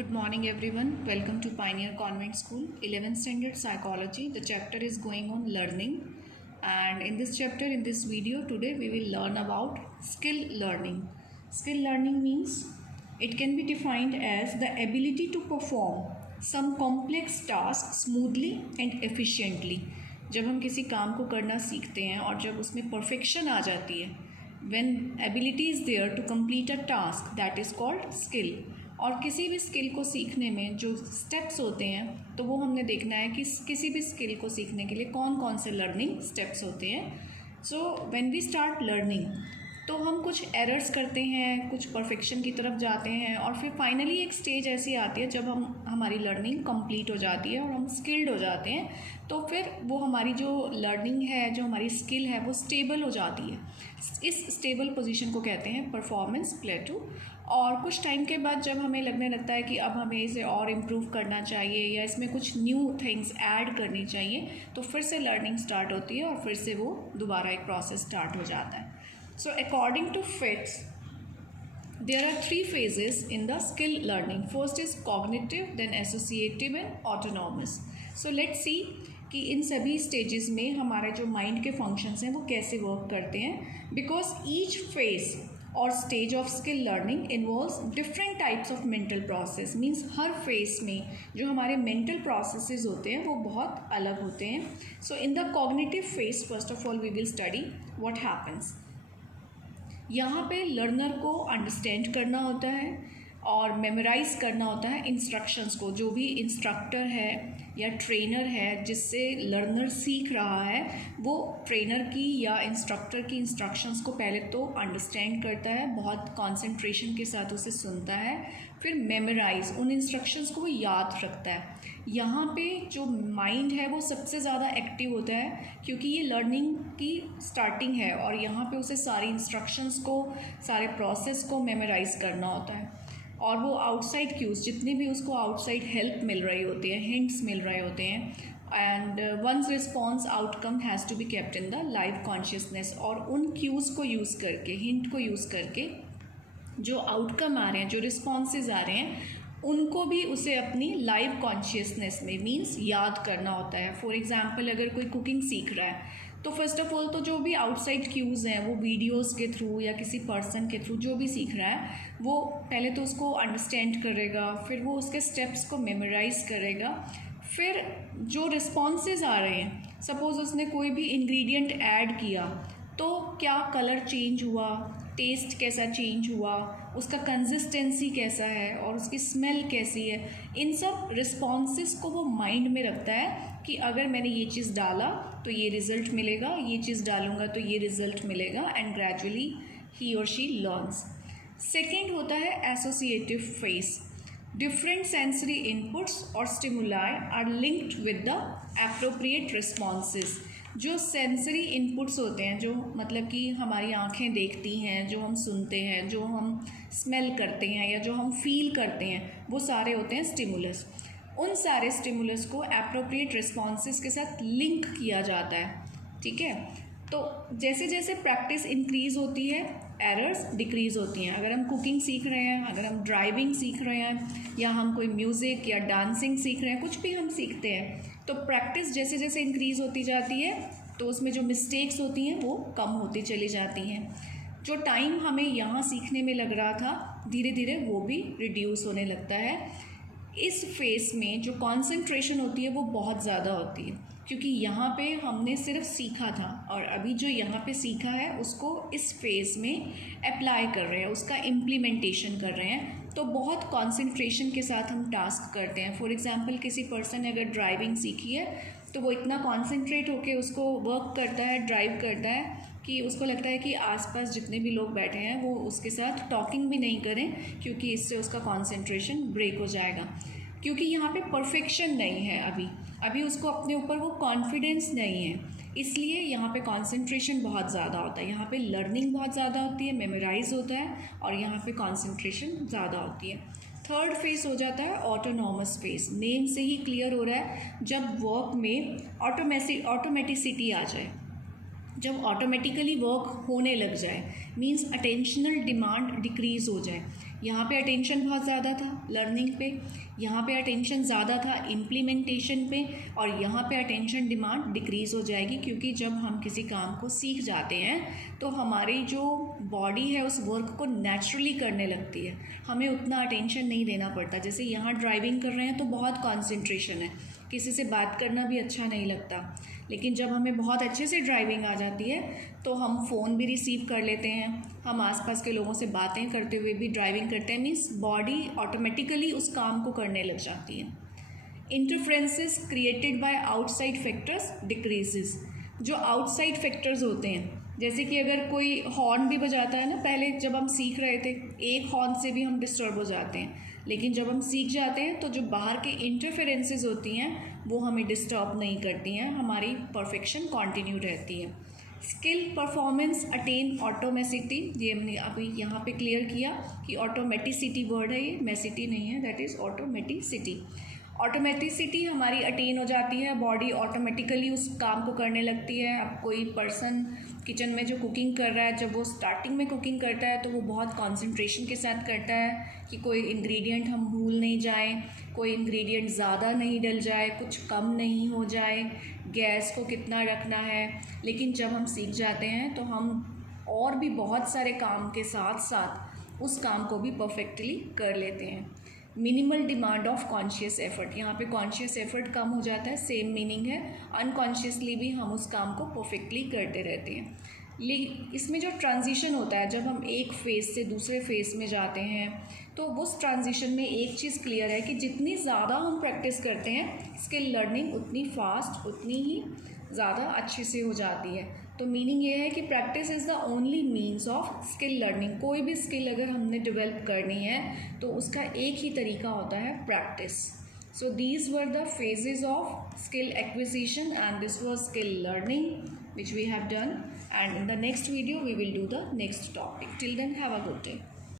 Good morning everyone. Welcome to Pioneer Convent School, 11th Standard Psychology. The chapter is going on learning, and in this chapter, in this video today, we will learn about skill learning. Skill learning means it can be defined as the ability to perform some complex task smoothly and efficiently. जब हम किसी काम को करना सीखते हैं और जब उसमें perfection आ जाती है, when ability is there to complete a task, that is called skill. और किसी भी स्किल को सीखने में जो स्टेप्स होते हैं तो वो हमने देखना है कि किसी भी स्किल को सीखने के लिए कौन कौन से लर्निंग स्टेप्स होते हैं. So when we start learning तो हम कुछ एरर्स करते हैं, कुछ परफेक्शन की तरफ जाते हैं और फिर फाइनली एक स्टेज ऐसी आती है जब हमारी लर्निंग कंप्लीट हो जाती है और हम स्किल्ड हो जाते हैं. तो फिर वो हमारी जो लर्निंग है, जो हमारी स्किल है, वो स्टेबल हो जाती है. इस स्टेबल पोजीशन को कहते हैं परफॉर्मेंस प्लेटू. और कुछ टाइम के बाद जब हमें लगने लगता है कि अब हमें इसे और इम्प्रूव करना चाहिए या इसमें कुछ न्यू थिंग्स ऐड करनी चाहिए, तो फिर से लर्निंग स्टार्ट होती है और फिर से वो दोबारा एक प्रोसेस स्टार्ट हो जाता है. So according to Fitts, there are three phases in the skill learning. First is cognitive, then associative and autonomous. So let's see कि इन सभी स्टेजेस में हमारे जो माइंड के फंक्शंस हैं वो कैसे वर्क करते हैं. बिकॉज ईच फेज और stage of skill learning involves different types of mental process. Means her phase में जो हमारे मेंटल प्रोसेसेस होते हैं वो बहुत अलग होते हैं. So in the cognitive phase first of all we will study what happens. यहाँ पे लर्नर को अंडरस्टैंड करना होता है और मेमोराइज करना होता है इंस्ट्रक्शंस को. जो भी इंस्ट्रक्टर है या ट्रेनर है जिससे लर्नर सीख रहा है, वो ट्रेनर की या इंस्ट्रक्टर की इंस्ट्रक्शंस को पहले तो अंडरस्टैंड करता है, बहुत कंसंट्रेशन के साथ उसे सुनता है, फिर मेमोराइज उन इंस्ट्रक्शंस को वो याद रखता है. यहाँ पे जो माइंड है वो सबसे ज़्यादा एक्टिव होता है क्योंकि ये लर्निंग की स्टार्टिंग है और यहाँ पे उसे सारी इंस्ट्रक्शंस को, सारे प्रोसेस को मेमोराइज करना होता है. और वो आउटसाइड क्यूज़ जितनी भी उसको आउटसाइड हेल्प मिल रही होती है, हिंट्स मिल रहे होते हैं, and once response outcome has to be kept in the live consciousness. और उन क्यूज़ को यूज़ करके, हिंट को यूज़ करके जो आउटकम आ रहे हैं, जो रिस्पॉन्सेज आ रहे हैं, उनको भी उसे अपनी लाइव कॉन्शियसनेस में मीन्स याद करना होता है. फॉर एग्जाम्पल अगर कोई कुकिंग सीख रहा है तो फर्स्ट ऑफ ऑल तो जो भी आउटसाइड क्यूज़ हैं वो वीडियोस के थ्रू या किसी पर्सन के थ्रू जो भी सीख रहा है वो पहले तो उसको अंडरस्टैंड करेगा, फिर वो उसके स्टेप्स को मेमोराइज करेगा. फिर जो रिस्पॉन्सेज आ रहे हैं, सपोज़ उसने कोई भी इंग्रेडिएंट ऐड किया तो क्या कलर चेंज हुआ, टेस्ट कैसा चेंज हुआ, उसका कंसिस्टेंसी कैसा है और उसकी स्मेल कैसी है, इन सब रिस्पॉन्सेस को वो माइंड में रखता है कि अगर मैंने ये चीज़ डाला तो ये रिज़ल्ट मिलेगा, ये चीज़ डालूंगा तो ये रिज़ल्ट मिलेगा, एंड ग्रेजुअली ही और शी लर्न्स. सेकेंड होता है associative phase. Different sensory inputs और stimuli are linked with the appropriate responses. जो सेंसरी इनपुट्स होते हैं, जो मतलब कि हमारी आँखें देखती हैं, जो हम सुनते हैं, जो हम स्मेल करते हैं या जो हम फील करते हैं, वो सारे होते हैं स्टिमुलस. उन सारे स्टिमुलस को एप्रोप्रिएट रिस्पॉन्सेस के साथ लिंक किया जाता है. ठीक है, तो जैसे जैसे प्रैक्टिस इंक्रीज़ होती है एरर्स डिक्रीज़ होती हैं. अगर हम कुकिंग सीख रहे हैं, अगर हम ड्राइविंग सीख रहे हैं या हम कोई म्यूज़िक या डांसिंग सीख रहे हैं, कुछ भी हम सीखते हैं, तो प्रैक्टिस जैसे जैसे इंक्रीज़ होती जाती है तो उसमें जो मिस्टेक्स होती हैं वो कम होती चली जाती हैं. जो टाइम हमें यहाँ सीखने में लग रहा था धीरे धीरे वो भी रिड्यूस होने लगता है. इस फेस में जो कंसंट्रेशन होती है वो बहुत ज़्यादा होती है क्योंकि यहाँ पे हमने सिर्फ सीखा था और अभी जो यहाँ पे सीखा है उसको इस फेज़ में अप्लाई कर रहे हैं, उसका इम्प्लीमेंटेशन कर रहे हैं. तो बहुत कंसंट्रेशन के साथ हम टास्क करते हैं. फॉर एग्जांपल किसी पर्सन ने अगर ड्राइविंग सीखी है तो वो इतना कंसंट्रेट होकर उसको वर्क करता है, ड्राइव करता है कि उसको लगता है कि आसपास जितने भी लोग बैठे हैं वो उसके साथ टॉकिंग भी नहीं करें क्योंकि इससे उसका कंसंट्रेशन ब्रेक हो जाएगा. क्योंकि यहाँ पे परफेक्शन नहीं है, अभी उसको अपने ऊपर वो कॉन्फिडेंस नहीं है, इसलिए यहाँ पे कंसंट्रेशन बहुत ज़्यादा होता है. यहाँ पे लर्निंग बहुत ज़्यादा होती है, मेमोराइज होता है और यहाँ पे कंसंट्रेशन ज़्यादा होती है. थर्ड फेज हो जाता है ऑटोनॉमस फेज. नेम से ही क्लियर हो रहा है, जब वर्क में ऑटोमेटिसिटी आ जाए, जब ऑटोमेटिकली वर्क होने लग जाए, मीन्स अटेंशनल डिमांड डिक्रीज़ हो जाए. यहाँ पे अटेंशन बहुत ज़्यादा था लर्निंग पे, यहाँ पे अटेंशन ज़्यादा था इम्प्लीमेंटेशन पे, और यहाँ पे अटेंशन डिमांड डिक्रीज़ हो जाएगी, क्योंकि जब हम किसी काम को सीख जाते हैं तो हमारी जो बॉडी है उस वर्क को नेचुरली करने लगती है, हमें उतना अटेंशन नहीं देना पड़ता। जैसे यहाँ ड्राइविंग कर रहे हैं तो बहुत कॉन्सेंट्रेशन है, किसी से बात करना भी अच्छा नहीं लगता, लेकिन जब हमें बहुत अच्छे से ड्राइविंग आ जाती है तो हम फ़ोन भी रिसीव कर लेते हैं, हम आसपास के लोगों से बातें करते हुए भी ड्राइविंग करते हैं, मीन्स बॉडी ऑटोमेटिकली उस काम को करने लग जाती है। Interferences created by outside factors decreases. जो आउटसाइड फैक्टर्स होते हैं, जैसे कि अगर कोई हॉर्न भी बजाता है ना, पहले जब हम सीख रहे थे एक हॉर्न से भी हम डिस्टर्ब हो जाते हैं, लेकिन जब हम सीख जाते हैं तो जो बाहर के इंटरफेरेंसेस होती हैं वो हमें डिस्टर्ब नहीं करती हैं, हमारी परफेक्शन कंटिन्यू रहती है। स्किल परफॉर्मेंस अटेन ऑटोमेसिटी, ये हमने अभी यहाँ पे क्लियर किया कि ऑटोमेटिसिटी वर्ड है, ये मेसिटी नहीं है, दैट इज़ ऑटोमेटिसिटी। ऑटोमेटिसिटी हमारी अटेन हो जाती है, बॉडी ऑटोमेटिकली उस काम को करने लगती है। अब कोई पर्सन किचन में जो कुकिंग कर रहा है, जब वो स्टार्टिंग में कुकिंग करता है तो वो बहुत कंसंट्रेशन के साथ करता है कि कोई इंग्रेडिएंट हम भूल नहीं जाएं, कोई इंग्रेडिएंट ज़्यादा नहीं डल जाए, कुछ कम नहीं हो जाए, गैस को कितना रखना है। लेकिन जब हम सीख जाते हैं तो हम और भी बहुत सारे काम के साथ साथ उस काम को भी परफेक्टली कर लेते हैं। Minimal demand of conscious effort, यहाँ पे कॉन्शियस एफर्ट कम हो जाता है, सेम मीनिंग है, अनकॉन्शियसली भी हम उस काम को परफेक्टली करते रहते हैं। लेकिन इसमें जो ट्रांजिशन होता है, जब हम एक फेज़ से दूसरे फेज़ में जाते हैं तो उस ट्रांजिशन में एक चीज़ क्लियर है कि जितनी ज़्यादा हम प्रैक्टिस करते हैं स्किल लर्निंग उतनी फास्ट, उतनी ही ज़्यादा अच्छे से हो जाती है। तो मीनिंग ये है कि practice is the only means of skill learning. कोई भी स्किल अगर हमने डेवलप करनी है तो उसका एक ही तरीका होता है practice. So these were the phases of skill acquisition and this was skill learning which we have done, and in the next video we will do the next topic. Till then, have a good day.